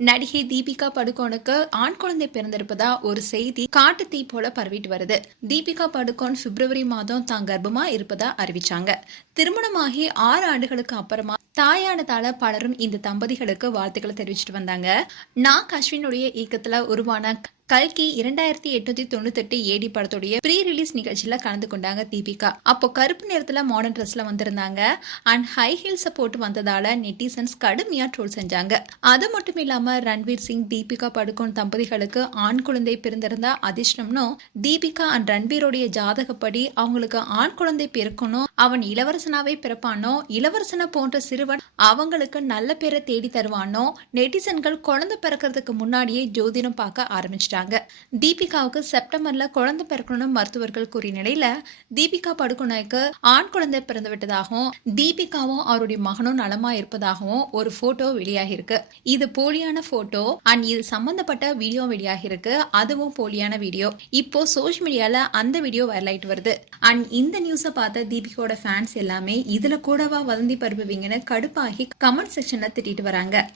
நடிகை தீபிகா படுகோனுக்கு ஆண் குழந்தை பிறந்திருப்பதா ஒரு செய்தி காட்டு தீ போல பரவிட்டு வருது. தீபிகா படுகோன் பிப்ரவரி மாதம் தான் கர்ப்பமா இருப்பதா அறிவிச்சாங்க. திருமணமாகி ஆறு ஆண்டுகளுக்கு அப்புறமா தாயானதால பலரும் இந்த தம்பதிகளுக்கு வாழ்த்துக்களை தெரிவிச்சிட்டு வந்தாங்க. நான் அஸ்வினுடைய இயக்கத்துல உருவான கல்கி இரண்டாயிரத்தி எட்நூத்தி தொண்ணூத்தி எட்டு ஏடி படத்துடைய ப்ரீ ரிலீஸ் நிகழ்ச்சியில கலந்து கொண்டாங்க தீபிகா. அப்போ கருப்பு நிறத்துல மாடர்ன் ட்ரெஸ்ல வந்திருந்தாங்க. அண்ட் ஹை ஹீல்ஸை போட்டு வந்ததால நெட்டிசன்ஸ் கடுமையா ட்ரோல் செஞ்சாங்க. அது மட்டும் இல்லாம ரன்வீர் சிங் தீபிகா படுகோன் தம்பதிகளுக்கு ஆண் குழந்தை பிறந்திருந்தா அதிர்ஷ்டம்னும் தீபிகா அண்ட் ரன்வீருடைய ஜாதகப்படி அவங்களுக்கு ஆண் குழந்தை பிறக்கணும் அவன் இளவரசனாவே பிறப்பானோ இளவரசனை போன்ற சிறுவன் அவங்களுக்கு நல்ல பேரை தேடி தருவானோ நெட்டிசன்கள் குழந்தை பிறக்கிறதுக்கு முன்னாடியே ஜோதிடம் பார்க்க ஆரம்பிச்சிட்டாங்க. தீபிகாவுக்கு செப்டம்பர்ல குழந்தை பிறக்கணும்னு மருத்துவர்கள் கூறிய நிலையில தீபிகா படுகோனுக்கு ஆண் குழந்தை பிறந்து விட்டதாகவும் தீபிகாவும் அவருடைய மகனும் நலமா இருப்பதாகவும் ஒரு போட்டோ வெளியாகிருக்கு இது போலியான போட்டோ அண்ட் இது சம்பந்தப்பட்ட வீடியோ வெளியாகிருக்கு அதுவும் போலியான வீடியோ. இப்போ சோஷியல் மீடியால அந்த வீடியோ வைரல் ஆயிட்டு வருது. அண்ட் இந்த நியூஸை பார்த்த தீபிகாவோட ஃபேன்ஸ் எல்லாமே இதுல கூடவா வதந்தி பரப்புவீங்கன்னு கடுப்பாகி கமெண்ட் செக்ஷன்ல திட்டிட்டு வராங்க.